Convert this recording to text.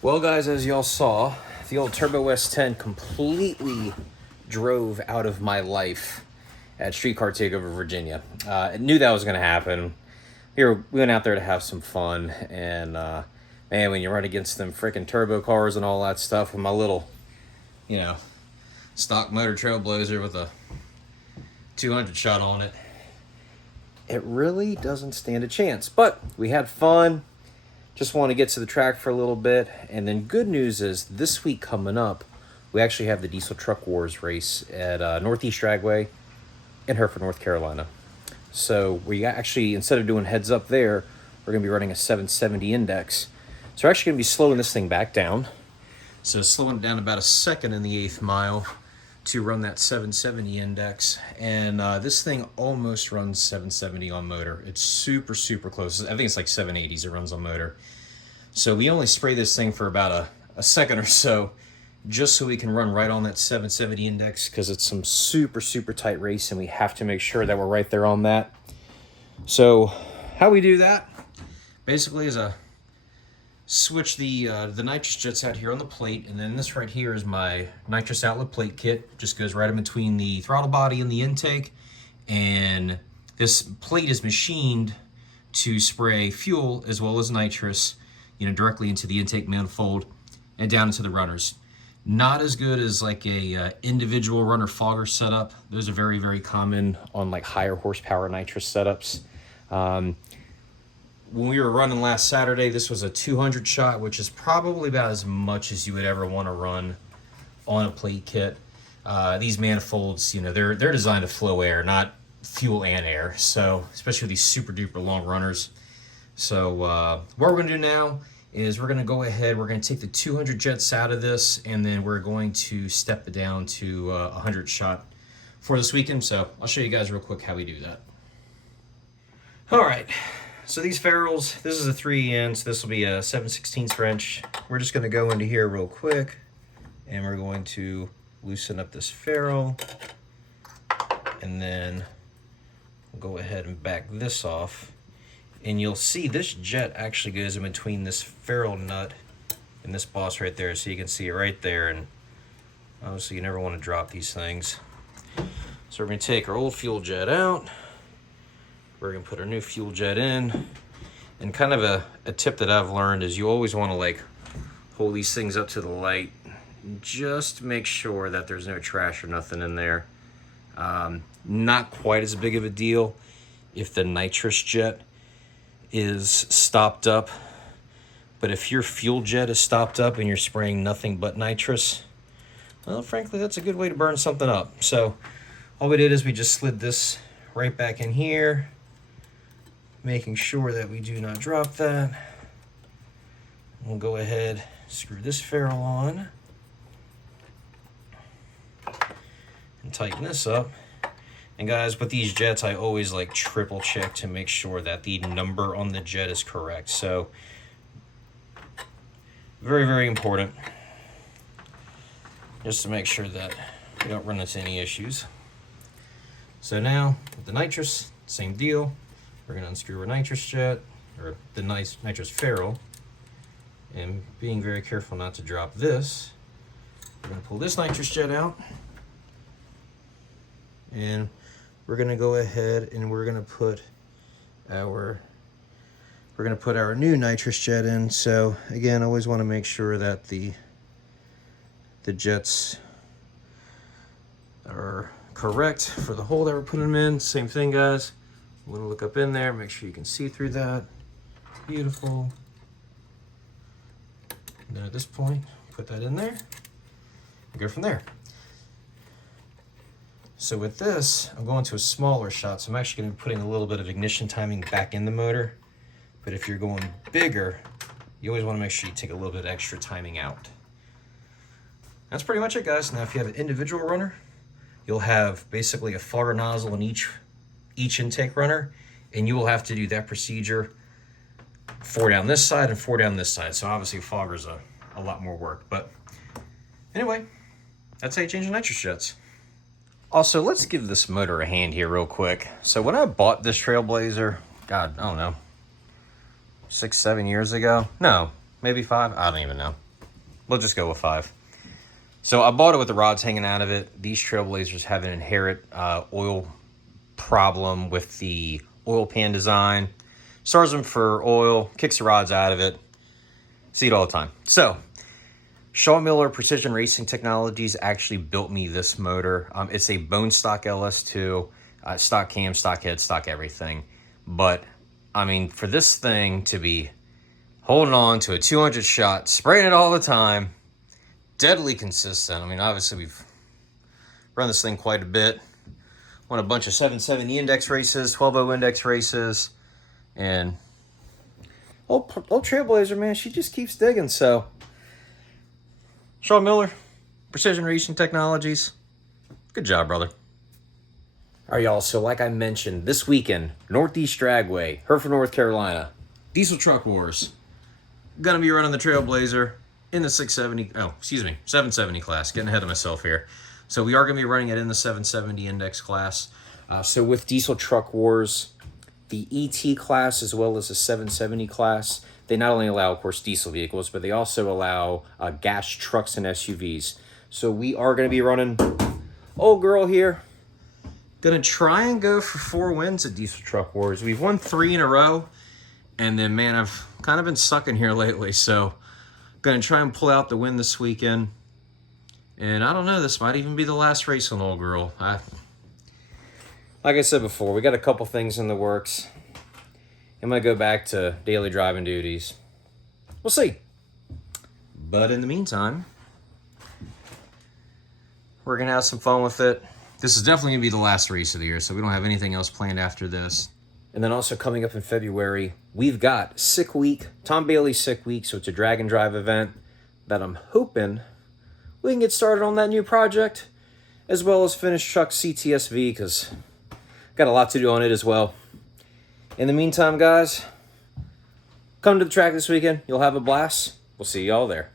Well, guys, as y'all saw, the old Turbo S10 completely drove out of my life at Streetcar Takeover, Virginia. I knew that was going to happen. We went out there to have some fun, and man, when you run against them freaking turbo cars and all that stuff with my little, stock motor Trailblazer with a 200 shot on it, it really doesn't stand a chance. But we had fun. Just want to get to the track for a little bit. And then good news is this week coming up, we actually have the Diesel Truck Wars race at Northeast Dragway in Hereford, North Carolina. So we actually, instead of doing heads up there, we're going to be running a 770 index. So we're actually going to be slowing this thing back down. So slowing it down about a second in the 8th mile to run that 770 index. And this thing almost runs 770 on motor. It's super, super close. I think it's like 780s it runs on motor. So we only spray this thing for about a second or so, just so we can run right on that 770 index, because it's some super, super tight race, and we have to make sure that we're right there on that. So how we do that, basically, is switch the nitrous jets out here on the plate, and then this right here is my nitrous outlet plate kit. Just goes right in between the throttle body and the intake, and this plate is machined to spray fuel as well as nitrous, directly into the intake manifold and down into the runners. Not as good as like a individual runner fogger setup. Those are very, very common on like higher horsepower nitrous setups. When we were running last Saturday, this was a 200 shot, which is probably about as much as you would ever want to run on a plate kit. These manifolds, they're designed to flow air, not fuel and air. So, especially with these super duper long runners. So, what we're going to do now is we're going to go ahead, we're going to take the 200 jets out of this, and then we're going to step it down to 100 shot for this weekend. So, I'll show you guys real quick how we do that. All right. So these ferrules, this is a 3 so this will be a 7/16 wrench. We're just going to go into here real quick, and we're going to loosen up this ferrule, and then we'll go ahead and back this off. And you'll see this jet actually goes in between this ferrule nut and this boss right there, so you can see it right there. And obviously you never want to drop these things. So we're going to take our old fuel jet out. We're going to put our new fuel jet in. And kind of a tip that I've learned is you always want to like hold these things up to the light. Just make sure that there's no trash or nothing in there. Not quite as big of a deal if the nitrous jet is stopped up. But if your fuel jet is stopped up and you're spraying nothing but nitrous, well, frankly, that's a good way to burn something up. So all we did is we just slid this right back in here, making sure that we do not drop that. We'll go ahead, screw this ferrule on, and tighten this up. And guys, with these jets, I always like triple check to make sure that the number on the jet is correct. So very, very important, just to make sure that we don't run into any issues. So now with the nitrous, same deal. We're going to unscrew our nitrous jet, or the nitrous ferrule, and being very careful not to drop this. We're going to pull this nitrous jet out, and we're going to go ahead and we're going to put our new nitrous jet in. So again, always want to make sure that the jets are correct for the hole that we're putting them in. Same thing, guys. I'm going to look up in there, make sure you can see through that. Beautiful. And then at this point, put that in there and go from there. So with this, I'm going to a smaller shot, so I'm actually going to be putting a little bit of ignition timing back in the motor. But if you're going bigger, you always want to make sure you take a little bit extra timing out. That's pretty much it, guys. Now, if you have an individual runner, you'll have basically a fogger nozzle in each intake runner, and you will have to do that procedure 4 down this side and 4 down this side. So obviously fogger's a lot more work. But anyway, that's how you change the nitrous jets. Also, let's give this motor a hand here real quick. So when I bought this Trailblazer, God, I don't know, 6, 7 years ago? No, maybe 5, I don't even know. We'll just go with 5. So I bought it with the rods hanging out of it. These Trailblazers have an inherent oil problem with the oil pan design. Stars them for oil, kicks the rods out of it. See it all the time. So Shaw Miller Precision Racing Technologies actually built me this motor. It's a bone stock LS2, stock cam, stock head, stock everything. But I mean, for this thing to be holding on to a 200 shot, spraying it all the time, deadly consistent. I mean, obviously we've run this thing quite a bit. Won a bunch of 770 index races, 12.0 index races, and old Trailblazer, man, she just keeps digging. So Shaw Miller, Precision Racing Technologies, good job, brother. All right, y'all, so like I mentioned, this weekend, Northeast Dragway, Hereford, North Carolina, Diesel Truck Wars. Gonna be running the Trailblazer in the 770 class. Getting ahead of myself here. So we are gonna be running it in the 770 index class. So with Diesel Truck Wars, the ET class as well as the 770 class, they not only allow, of course, diesel vehicles, but they also allow gas trucks and SUVs. So we are going to be running old girl here. Going to try and go for 4 wins at Diesel Truck Wars. We've won 3 in a row, and then, man, I've kind of been sucking here lately, so going to try and pull out the win this weekend. And I don't know, this might even be the last race on old girl. Like I said before, we got a couple things in the works. I'm going to go back to daily driving duties. We'll see. But in the meantime, we're going to have some fun with it. This is definitely going to be the last race of the year, so we don't have anything else planned after this. And then also coming up in February, we've got Sick Week, Tom Bailey's Sick Week, so it's a drag and drive event that I'm hoping we can get started on that new project, as well as finish Truck CTSV, because got a lot to do on it as well. In the meantime, guys, come to the track this weekend. You'll have a blast. We'll see y'all there.